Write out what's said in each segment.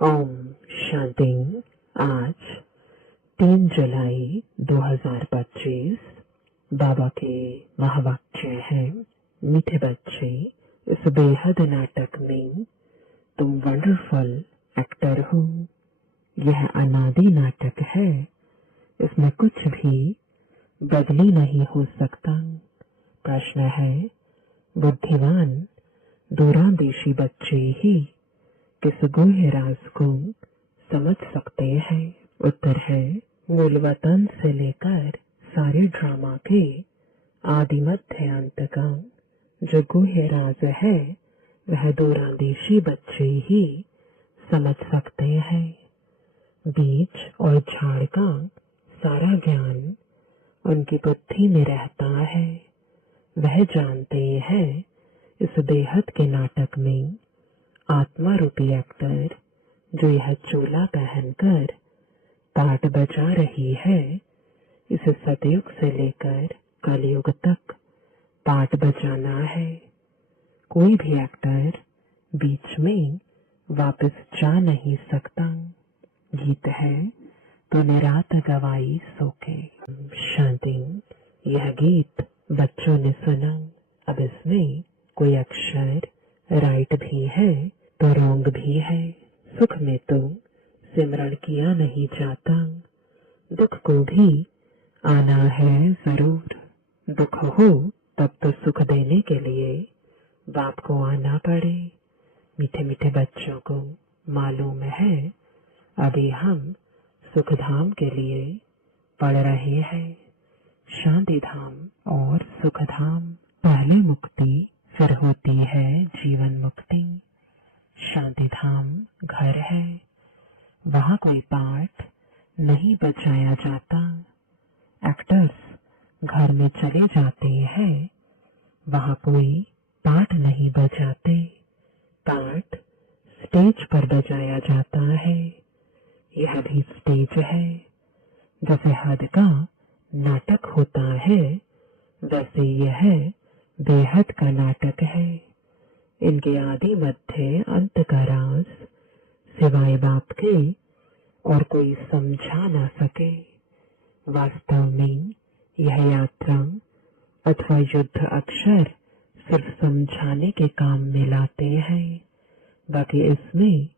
ओम शांति। आज 3 जुलाई 2025 बाबा के महावाक्य हैं। मीठे बच्चे, इस बेहद नाटक में तुम वंडरफुल एक्टर हो। यह अनादि नाटक है, इसमें कुछ भी बदली नहीं हो सकता। प्रश्न है, बुद्धिमान दूरंदेशी बच्चे ही किस गूढ़ राज को समझ सकते हैं? उत्तर है, मूल वतन से लेकर सारे ड्रामा के आदि मध्य अंत का जो गूढ़ राज है वह दूरंदेशी बच्चे ही समझ सकते हैं। बीज और झाड़ का सारा ज्ञान उनकी बुद्धि में रहता है। वह जानते हैं इस बेहद के नाटक में आत्मा रूपी एक्टर जो यह चोला पहनकर पाठ बजा रही है, इसे सतयुग से लेकर कलयुग तक पाठ बजाना है। कोई भी एक्टर बीच में वापस जा नहीं सकता। गीत है तो निरात गवाई सोके। शांति। यह गीत बच्चों ने सुना। अब इसमें कोई अक्षर राइट भी है तो रॉन्ग भी है। सुख में तो सिमरण किया नहीं जाता, दुख को भी आना है जरूर। दुख हो तब तो सुख देने के लिए बाप को आना पड़े। मीठे मीठे बच्चों को मालूम है अभी हम सुख धाम के लिए पढ़ रहे हैं। शांति धाम और सुख धाम। पहले मुक्ति, फिर होती है जीवन मुक्ति। शांति धाम घर है, वहाँ कोई पाठ नहीं बजाया जाता। एक्टर्स घर में चले जाते हैं, वहाँ कोई पाठ नहीं बजाते। पाठ स्टेज पर बजाया जाता है। यह भी स्टेज है। जैसे हद का नाटक होता है, वैसे यह बेहद का नाटक है। इनके आदि मध्य अंत का राज सिवाय बाप के और कोई समझा ना सके। वास्तव में यह यात्रा अथवा युद्ध अक्षर सिर्फ समझाने के काम में लाते हैं। बाकी इसमें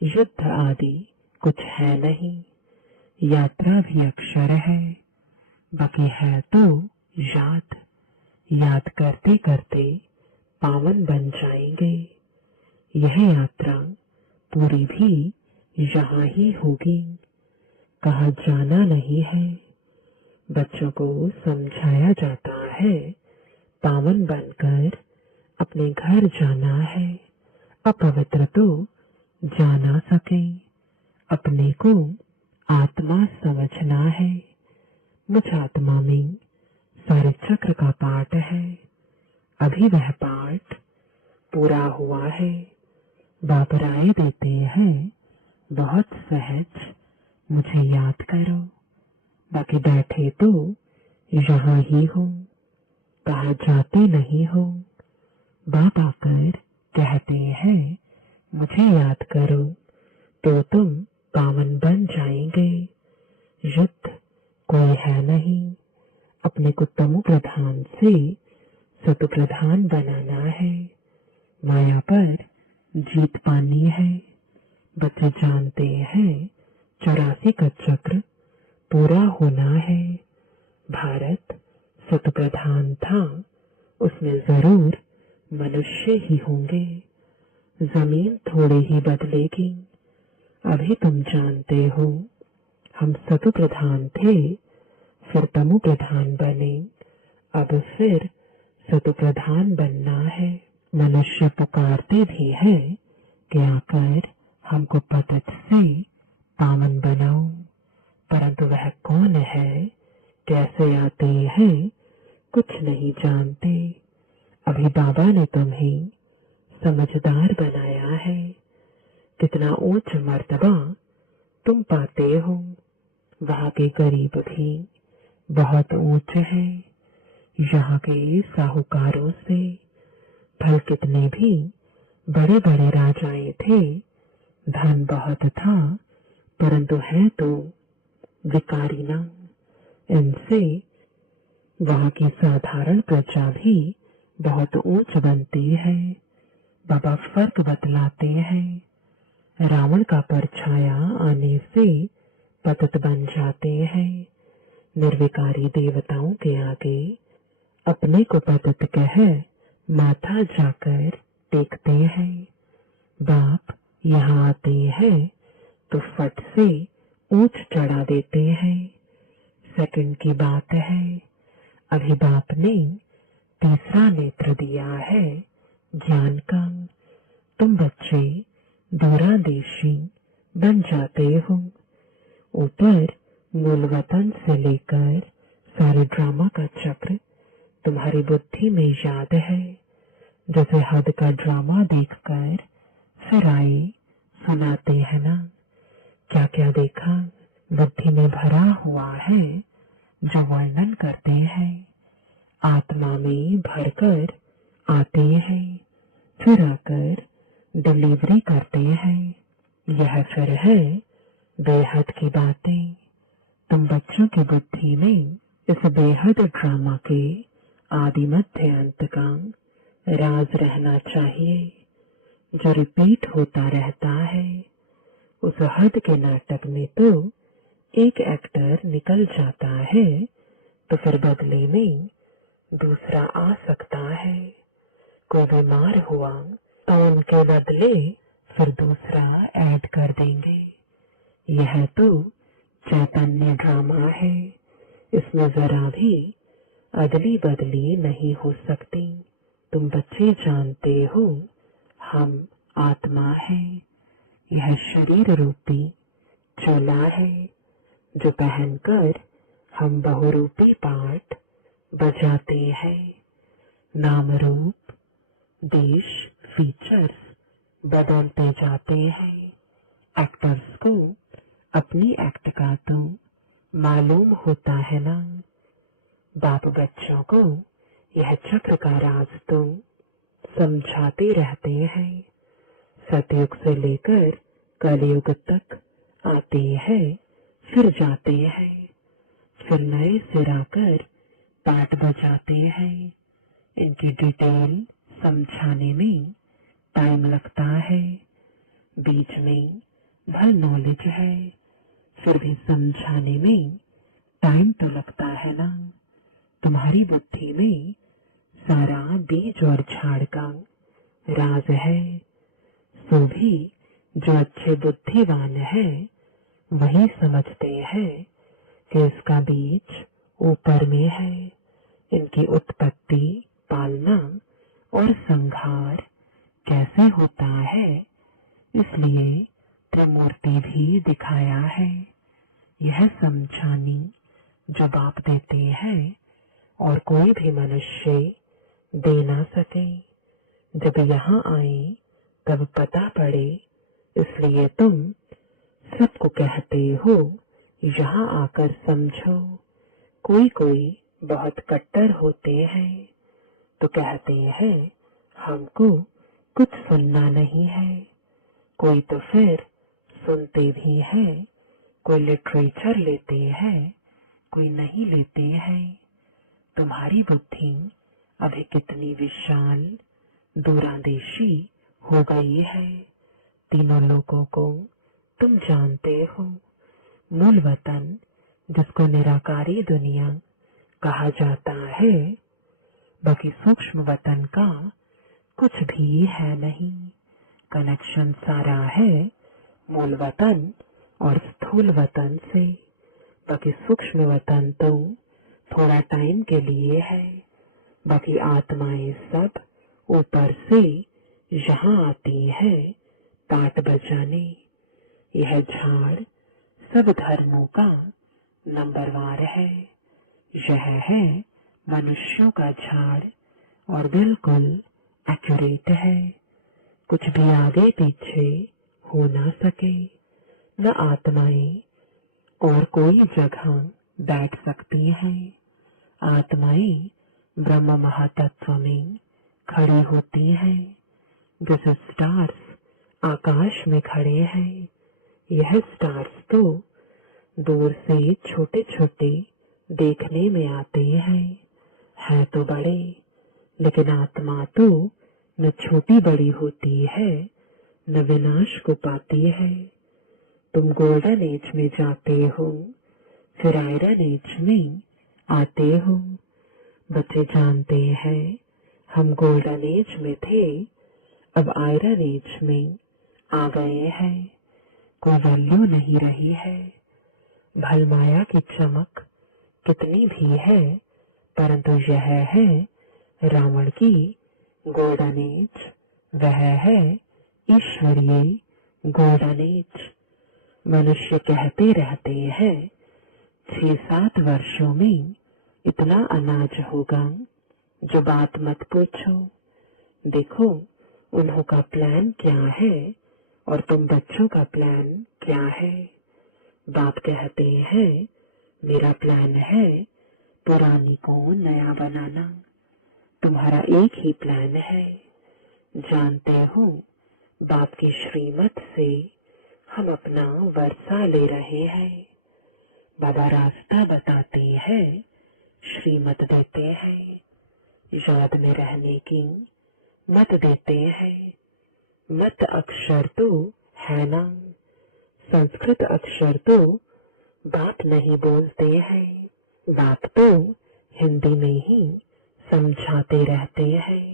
युद्ध आदि कुछ है नहीं। यात्रा भी अक्षर है, बाकी है तो याद करते करते पावन बन जाएंगे। यह यात्रा पूरी भी यहाँ ही होगी, कहाँ जाना नहीं है। बच्चों को समझाया जाता है पावन बनकर अपने घर जाना है। अपवित्र तो जा ना सके। अपने को आत्मा समझना है। मुझ आत्मा में सारे चक्र का पाठ है। अभी वह पाठ पूरा हुआ है। बाप राय देते हैं बहुत सहज मुझे याद करो। बाकी बैठे तो यहाँ ही हो, कहाँ जाते नहीं हो। बाप आकर कहते हैं मुझे याद करो तो तुम पावन बन जाएंगे। युद्ध कोई है नहीं। अपने को तमो प्रधान से सतो प्रधान बनाना है। माया पर जीत पानी है। बच्चे जानते हैं 84 का चक्र पूरा होना है। भारत सतो प्रधान था, उसमें जरूर मनुष्य ही होंगे। जमीन थोड़ी ही बदलेगी। अभी तुम जानते हो हम सतो प्रधान थे, फिर तमो प्रधान बने। अब फिर सतो प्रधान बनना है। मनुष्य पुकारते भी हैं कि आकर हमको पतत से पावन बनाओ, परंतु वह कौन है, कैसे आते हैं, कुछ नहीं जानते। अभी बाबा ने तुम्हें समझदार बनाया है। कितना ऊंच मर्तबा तुम पाते हो। वहाँ के गरीब भी बहुत ऊंचे हैं। यहाँ के साहूकारों से फल कितने भी बड़े बड़े राजाएं थे, धन बहुत था, परंतु है तो विकारी ना। इनसे वहाँ की साधारण प्रजा भी बहुत ऊंच बनती है। बाबा फर्क बतलाते हैं। रावण का परछाया आने से पतित बन जाते हैं। निर्विकारी देवताओं के आगे अपने को पतित कह माथा जाकर टेकते हैं। बाप यहाँ आते हैं तो फट से ऊंच चढ़ा देते हैं। सेकंड की बात है, अभी बाप ने तीसरा नेत्र दिया है ज्ञान का। तुम बच्चे दूरादेशी बन जाते हो। ऊपर मूल वतन से लेकर सारे ड्रामा का चक्र तुम्हारी बुद्धि में याद है। जैसे हद का ड्रामा देखकर फिर आए सुनाते हैं ना, क्या क्या देखा बुद्धि में भरा हुआ है जो वर्णन करते हैं। आत्मा में भरकर आते हैं, फिर आकर डिलीवरी करते हैं। यह फिर है बेहद की बातें। तुम बच्चों की बुद्धि में इस बेहद ड्रामा के आदि मध्य अंत का राज रहना चाहिए, जो रिपीट होता रहता है। उस हद के नाटक में तो एक एक्टर निकल जाता है तो फिर बदले में दूसरा आ सकता है। कोई बीमार हुआ तो उनके बदले फिर दूसरा ऐड कर देंगे। यह तो चैतन्य ड्रामा है। इसमें जरा भी अदली बदली नहीं हो सकती। तुम बच्चे जानते हो हम आत्मा है। यह शरीर रूपी चोला है जो पहनकर हम बहुरूपी पाठ बजाते हैं। नाम रूप देश फीचर्स बदलते जाते हैं। एक्टर्स को अपनी एक्ट का तो मालूम होता है ना। बाप बच्चों को यह चक्र का राज तो समझाते रहते हैं। सतयुग से लेकर कलयुग तक आते हैं फिर जाते हैं, फिर नए सिर आकर पाठ बजाते हैं। इनकी डिटेल समझाने में टाइम लगता है। बीच में भर नॉलेज है, फिर भी समझाने में टाइम तो लगता है ना। तुम्हारी बुद्धि में सारा बीज और झाड़ का राज है। सो भी जो अच्छे बुद्धिवान है वही समझते हैं कि इसका बीज ऊपर में है। इनकी उत्पत्ति, पालना और संहार कैसे होता है, इसलिए त्रिमूर्ति भी दिखाया है। यह समझानी जो बाप देते हैं और कोई भी मनुष्य दे ना सके। जब यहाँ आए तब पता पड़े, इसलिए तुम सबको कहते हो यहाँ आकर समझो। कोई कोई बहुत कट्टर होते हैं तो कहते हैं हमको कुछ सुनना नहीं है। कोई तो फिर सुनते भी हैं, कोई लिटरेचर लेते हैं, कोई नहीं लेते हैं। तुम्हारी बुद्धि अभी कितनी विशाल दूरांदेशी हो गई है। तीनों लोगों को तुम जानते हो। मूल वतन जिसको निराकारी दुनिया कहा जाता है, बाकी सूक्ष्म वतन का कुछ भी है नहीं। कनेक्शन सारा है मूल वतन और स्थूल वतन से। बाकी सूक्ष्म वतन तो थोड़ा टाइम के लिए है। बाकी आत्माएं सब ऊपर से यहाँ आती है पाठ बजाने। यह झाड़ सब धर्मों का नंबरवार है। यह है मनुष्यों का झाड़ और बिल्कुल एक्यूरेट है। कुछ भी आगे पीछे हो ना सके। न आत्माएं और कोई जगह बैठ सकती हैं। आत्माएं ब्रह्म महातत्व में खड़ी होती हैं। जैसे स्टार्स आकाश में खड़े हैं। यह स्टार्स तो दूर से छोटे छोटे देखने में आते हैं, है तो बड़े, लेकिन आत्मा तो न छोटी बड़ी होती है न विनाश को पाती है। तुम गोल्डन एज में जाते हो, फिर आयरन एज में आते हो। बच्चे जानते हैं हम गोल्डन एज में थे, अब आयरन एज में आ गए हैं। कोई वैल्यू नहीं रही है। भलमाया की चमक कितनी भी है, परंतु यह है रावण की गोल्डन एज, वह है ईश्वरीय गोल्डन एज। मनुष्य कहते रहते हैं 6-7 वर्षों में इतना अनाज होगा, जो बात मत पूछो। देखो उन्हों का प्लान क्या है और तुम बच्चों का प्लान क्या है। बाप कहते हैं मेरा प्लान है पुरानी को नया बनाना। तुम्हारा एक ही प्लान है। जानते हो बाप की श्रीमत से हम अपना वर्षा ले रहे हैं। बाबा रास्ता बताते हैं, श्रीमत देते हैं, याद में रहने की मत देते हैं। मत अक्षर तो है ना, संस्कृत अक्षर तो बात नहीं बोलते हैं। बात तो हिंदी में ही समझाते रहते हैं।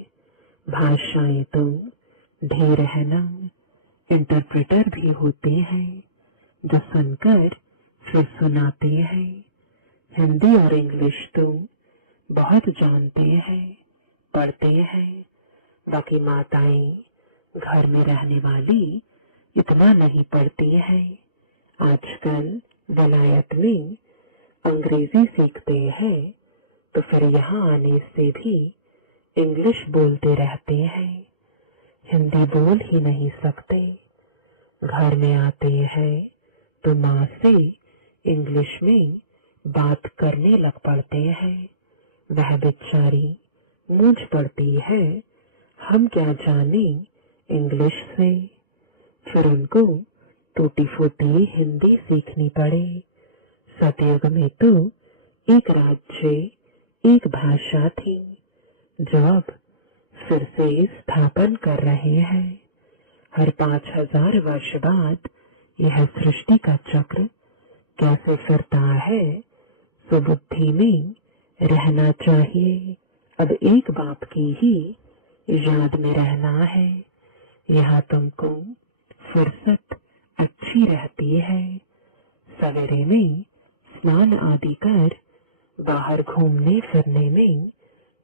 भाषाएं तो ढेर है ना, इंटरप्रेटर भी होते हैं जो सुनकर फिर सुनाते हैं। हिंदी और इंग्लिश तो बहुत जानते हैं, पढ़ते हैं। बाकी माताएं घर में रहने वाली इतना नहीं पढ़ती है। आजकल वलायत में अंग्रेजी सीखते हैं, तो फिर यहाँ आने से भी इंग्लिश बोलते रहते हैं। हिंदी बोल ही नहीं सकते। घर में आते हैं तो माँ से इंग्लिश में बात करने लग पड़ते हैं। वह बेचारी मूंझ पड़ती है, हम क्या जाने इंग्लिश से। फिर उनको टूटी फूटी हिंदी सीखनी पड़े। सतयुग में तो एक राज्य एक भाषा थी, जो अब फिर से स्थापन कर रहे हैं। हर 5000 वर्ष बाद यह सृष्टि का चक्र कैसे फिरता है, सो बुद्धि में रहना चाहिए। अब एक बाप की ही याद में रहना है। यहाँ तुमको फुर्सत अच्छी रहती है। सवेरे में स्नान आदि कर बाहर घूमने फिरने में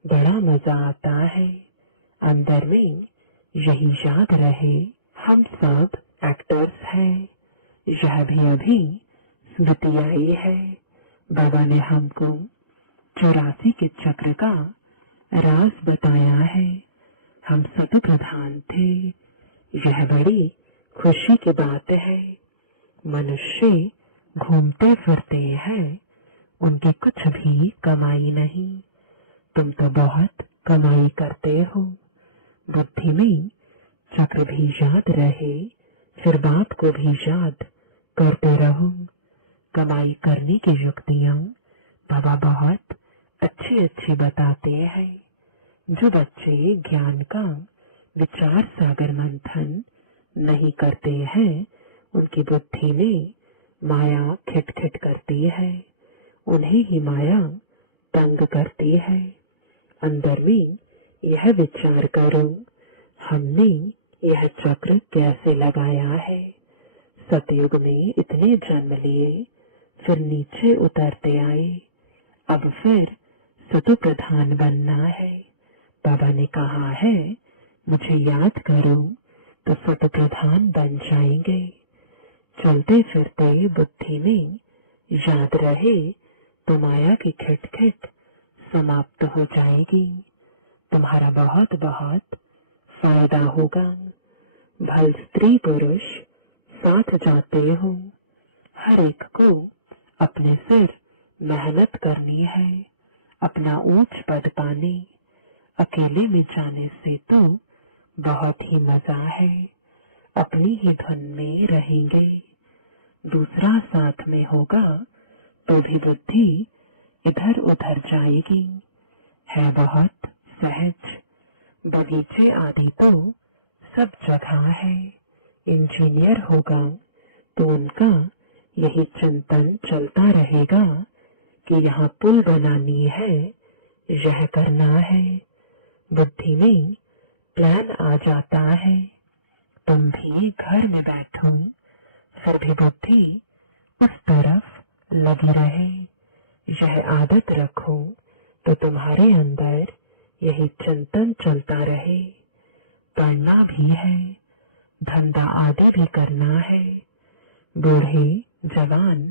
बड़ा मजा आता है। अंदर में यही याद रहे हम सब एक्टर्स हैं। यह भी अभी स्मृति आई है। बाबा ने हमको 84 के चक्र का राज बताया है। हम सत प्रधान थे। यह बड़ी खुशी की बात है। मनुष्य घूमते फिरते हैं, उनकी कुछ भी कमाई नहीं। तुम तो बहुत कमाई करते हो। बुद्धि में चक्र भी याद रहे, फिर बात को भी याद करते रहो। कमाई करने की युक्तियां बाबा बहुत अच्छी अच्छी बताते हैं। जो बच्चे ज्ञान का विचार सागर मंथन नहीं करते हैं, उनकी बुद्धि में माया खिटखिट करती है। उन्हें ही माया तंग करती है। अंदर में यह विचार करो, हमने यह चक्र कैसे लगाया है। सतयुग में इतने जन्म लिए, फिर नीचे उतरते आए, अब फिर सतु प्रधान बनना है। बाबा ने कहा है मुझे याद करो तो सतु प्रधान बन जाएंगे। चलते फिरते बुद्धि में याद रहे तो माया की खिटखिट समाप्त हो जाएगी। तुम्हारा बहुत बहुत फायदा होगा। भल स्त्री पुरुष साथ जाते हो। हर एक को अपने सिर मेहनत करनी है, अपना ऊंच पद पाने। अकेले में जाने से तो बहुत ही मजा है। अपनी ही धुन में रहेंगे। दूसरा साथ में होगा तो भी बुद्धि इधर उधर जाएगी। है बहुत सहज। बगीचे आदि तो सब जगह है। इंजीनियर होगा तो उनका यही चिंतन चलता रहेगा कि यहाँ पुल बनानी है, यह करना है। बुद्धि में प्लान आ जाता है। तुम भी घर में बैठो, फिर भी बुद्धि उस तरफ लगी रहे। यह आदत रखो तो तुम्हारे अंदर यही चिंतन चलता रहे। पढ़ना भी है, धंधा आदि भी करना है। बूढ़े जवान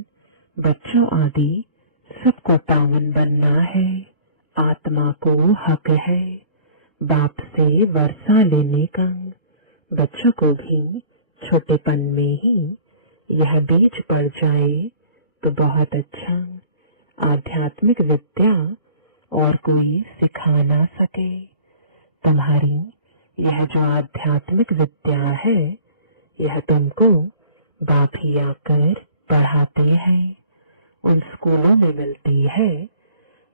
बच्चों आदि सबको पावन बनना है। आत्मा को हक है बाप से वर्षा लेने का। बच्चों को भी छोटेपन में ही यह बीज पड़ जाए तो बहुत अच्छा। आध्यात्मिक विद्या और कोई सिखा ना सके। तुम्हारी यह जो आध्यात्मिक विद्या है, यह तुमको बाप ही आकर पढ़ाते हैं। उन स्कूलों में मिलती है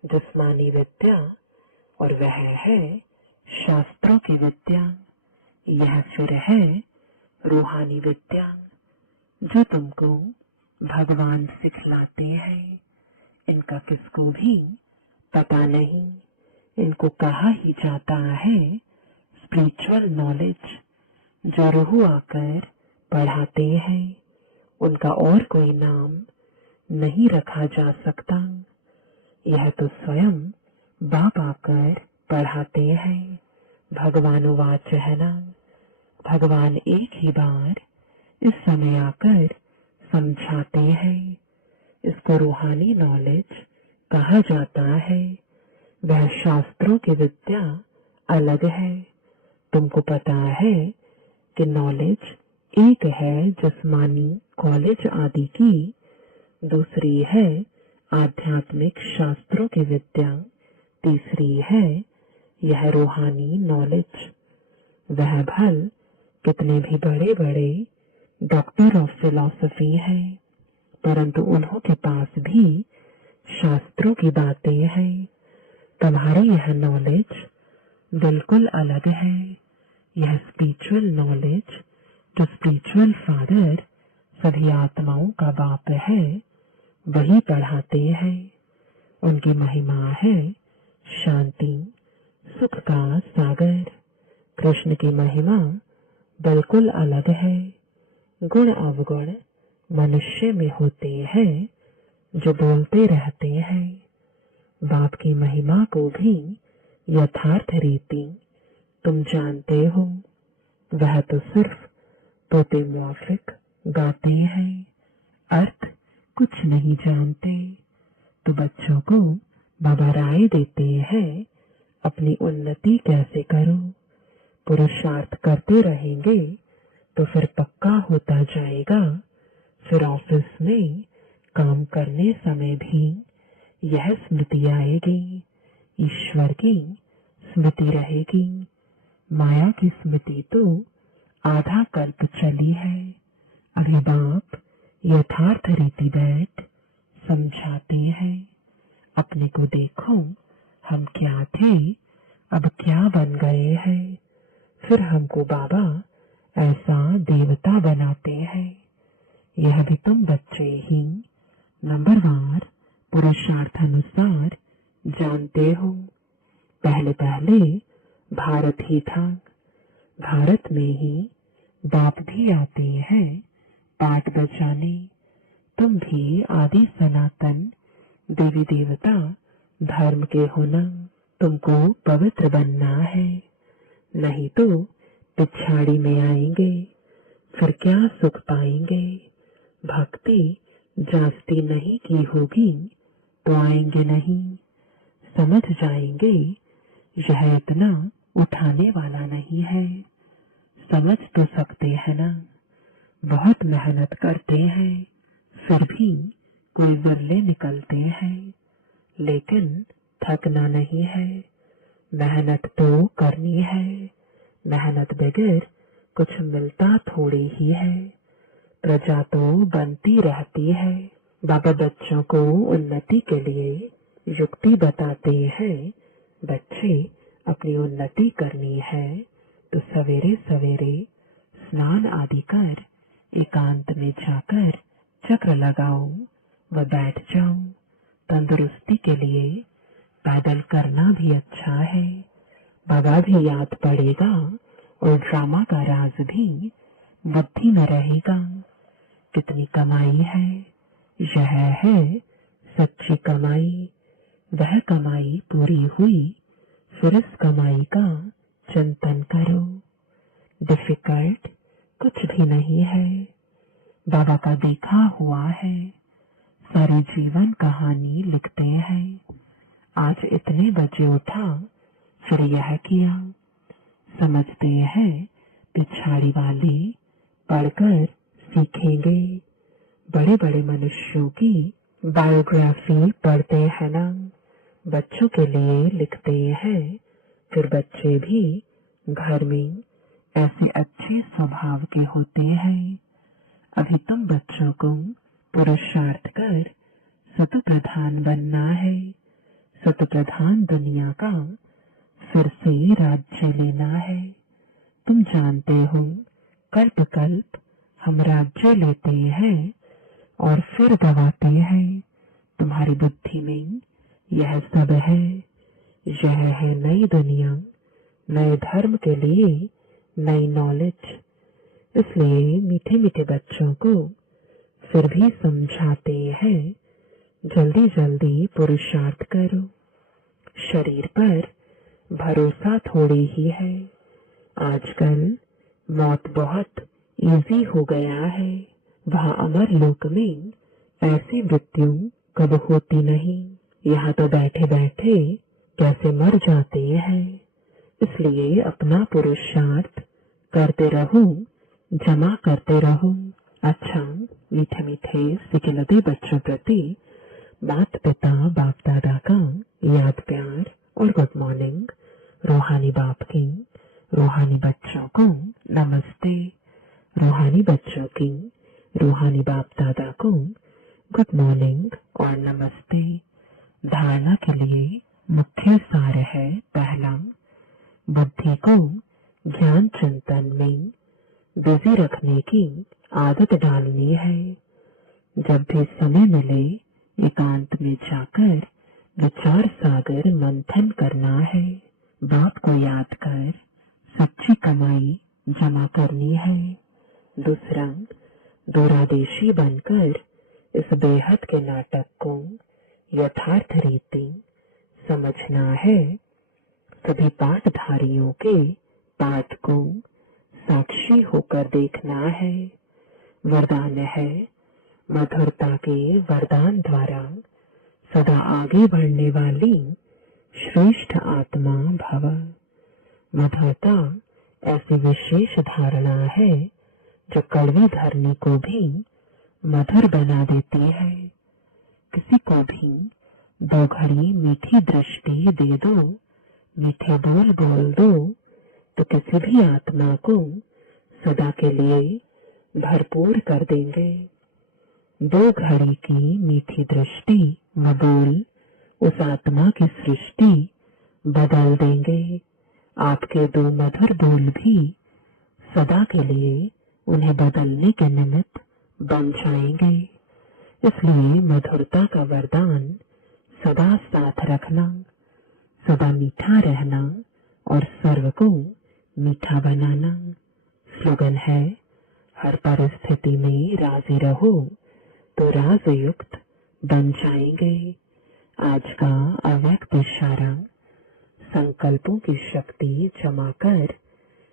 जिस्मानी विद्या, और वह है शास्त्रों की विद्या। यह फिर है रूहानी विद्या जो तुमको भगवान सिखलाते हैं। इनका किसको भी पता नहीं। इनको कहा ही जाता है स्पिरिचुअल नॉलेज, जो रूह आकर पढ़ाते हैं। उनका और कोई नाम नहीं रखा जा सकता। यह तो स्वयं बाप आकर पढ़ाते हैं। भगवान वाच है ना। भगवान एक ही बार इस समय आकर समझाते हैं। इसको रूहानी नॉलेज कहा जाता है। वह शास्त्रों की विद्या अलग है। तुमको पता है कि नॉलेज एक है जिस्मानी कॉलेज आदि की, दूसरी है आध्यात्मिक शास्त्रों की विद्या, तीसरी है यह रूहानी नॉलेज। वह भल कितने भी बड़े बड़े डॉक्टर ऑफ फिलॉसफी है, परंतु उन्हों के पास भी शास्त्रों की बातें हैं। तुम्हारी यह नॉलेज बिल्कुल अलग है। यह स्पिरिचुअल नॉलेज जो स्पिरिचुअल फादर सभी आत्माओं का बाप है, वही पढ़ाते हैं। उनकी महिमा है शांति, सुख का सागर। कृष्ण की महिमा बिल्कुल अलग है। गुण अवगुण मनुष्य में होते हैं जो बोलते रहते हैं। बाप की महिमा को भी यथार्थ रीति तुम जानते हो। वह तो सिर्फ तोते मुआफिक गाते हैं, अर्थ कुछ नहीं जानते। तो बच्चों को बाबा राय देते हैं अपनी उन्नति कैसे करो। पुरुषार्थ करते रहेंगे तो फिर पक्का होता जाएगा। फिर ऑफिस में काम करने समय भी यह स्मृति आएगी, ईश्वर की स्मृति रहेगी। माया की स्मृति तो आधा कल्प चली है। अभी बाप यथार्थ रीति बैठ समझाते हैं। अपने को देखो, हम क्या थे, अब क्या बन गए हैं। फिर हमको बाबा ऐसा देवता बनाते हैं। यह भी तुम बच्चे ही नंबरवार पुरुषार्थानुसार जानते हो। पहले पहले भारत ही था। भारत में ही बाप भी आते हैं पाठ बजाने। तुम भी आदि सनातन देवी देवता धर्म के होना। तुमको पवित्र बनना है, नहीं तो पिछाड़ी में आएंगे। फिर क्या सुख पाएंगे। भक्ति जास्ती नहीं की होगी तो आएंगे नहीं। समझ जाएंगे यह इतना उठाने वाला नहीं है। समझ तो सकते हैं ना। बहुत मेहनत करते हैं, फिर भी कोई विरले निकलते हैं, लेकिन थकना नहीं है। मेहनत तो करनी है। मेहनत बगैर कुछ मिलता थोड़ी ही है, प्रजा तो बनती रहती है। बाबा बच्चों को उन्नति के लिए युक्ति बताते हैं। बच्चे अपनी उन्नति करनी है तो सवेरे सवेरे स्नान आदि कर एकांत में जाकर चक्र लगाओ व बैठ जाओ। तंदुरुस्ती के लिए पैदल करना भी अच्छा है। बाबा भी याद पड़ेगा और ड्रामा का राज भी बुद्धि में रहेगा। कितनी कमाई है, यह है सच्ची कमाई। वह कमाई पूरी हुई फिर इस कमाई का चिंतन करो। डिफिकल्ट कुछ भी नहीं है, बाबा का देखा हुआ है। सारी जीवन कहानी लिखते हैं। आज इतने बजे उठा, फिर यह किया। समझते हैं पिछाड़ी वाले पढ़कर सीखेंगे। बड़े बड़े मनुष्यों की बायोग्राफी पढ़ते हैं ना, बच्चों के लिए लिखते हैं। फिर बच्चे भी घर में ऐसे अच्छे स्वभाव के होते हैं। अभी तुम बच्चों को पुरुषार्थ कर सतप्रधान बनना है। सतप्रधान दुनिया का फिर से राज्य लेना है। तुम जानते हो कल्प कल्प हम राज्य लेते हैं और फिर गवाते हैं। तुम्हारी बुद्धि में यह सब है। यह है नई दुनिया, नए धर्म के लिए नई नॉलेज। इसलिए मीठे मीठे बच्चों को फिर भी समझाते हैं, जल्दी जल्दी पुरुषार्थ करो। शरीर पर भरोसा थोड़ी ही है। आजकल मौत बहुत इजी हो गया है। वहाँ अमर लोक में ऐसी मृत्यु कब होती नहीं। यहाँ तो बैठे बैठे कैसे मर जाते हैं। इसलिए अपना पुरुषार्थ करते रहो, जमा करते रहो। अच्छा, मीठे मीठे सिकिलते बच्चों प्रति माता पिता बाप दादा का याद प्यार और गुड मॉर्निंग। रूहानी बाप की रूहानी बच्चों को नमस्ते। रूहानी बच्चों की रूहानी बाप दादा को गुड मॉर्निंग और नमस्ते। धारणा के लिए मुख्य सार है। पहला, बुद्धि को ज्ञान चिंतन में बिजी रखने की आदत डालनी है। जब भी समय मिले एकांत में जाकर विचार सागर मंथन करना है। बाप को याद कर सच्ची कमाई जमा करनी है। दूसरा, दूरादेशी बनकर इस बेहद के नाटक को यथार्थ रीति समझना है। सभी पाठधारियों के पाठ को साक्षी होकर देखना है। वरदान है, मधुरता के वरदान द्वारा सदा आगे बढ़ने वाली श्रेष्ठ आत्मा भव। मधुरता ऐसी विशेष धारणा है जो कड़वी धरनी को भी मधुर बना देती है। किसी को भी 2 घड़ी मीठी दृष्टि दे दो, मीठे बोल बोल दो, तो किसी भी आत्मा को सदा के लिए भरपूर कर देंगे। 2 घड़ी की मीठी दृष्टि व बोल उस आत्मा की सृष्टि बदल देंगे। आपके 2 मधुर बोल भी सदा के लिए उन्हें बदलने के निमित्त बन जाएंगे। इसलिए मधुरता का वरदान सदा साथ रखना, सदा मीठा रहना और सर्व को मीठा बनाना। स्लोगन है, हर परिस्थिति में राजी रहो तो राजयुक्त बन जाएंगे। आज का अव्यक्त इशारा, संकल्पों की शक्ति जमा कर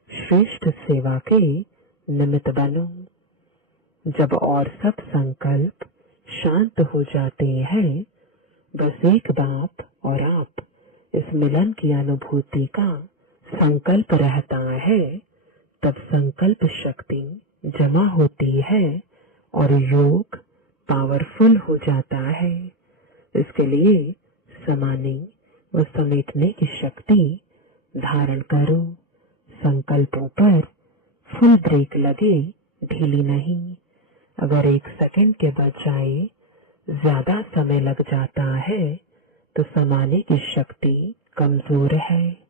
श्रेष्ठ सेवा के निमित्त बनो। जब और सब संकल्प शांत हो जाते हैं, बस एक बाप और आप इस मिलन की अनुभूति का संकल्प रहता है, तब संकल्प शक्ति जमा होती है और योग पावरफुल हो जाता है। इसके लिए समाने व समेटने की शक्ति धारण करो। संकल्पों पर फुल ब्रेक लगे, ढीली नहीं। अगर 1 सेकंड के बजाय ज्यादा समय लग जाता है तो समाने की शक्ति कमजोर है।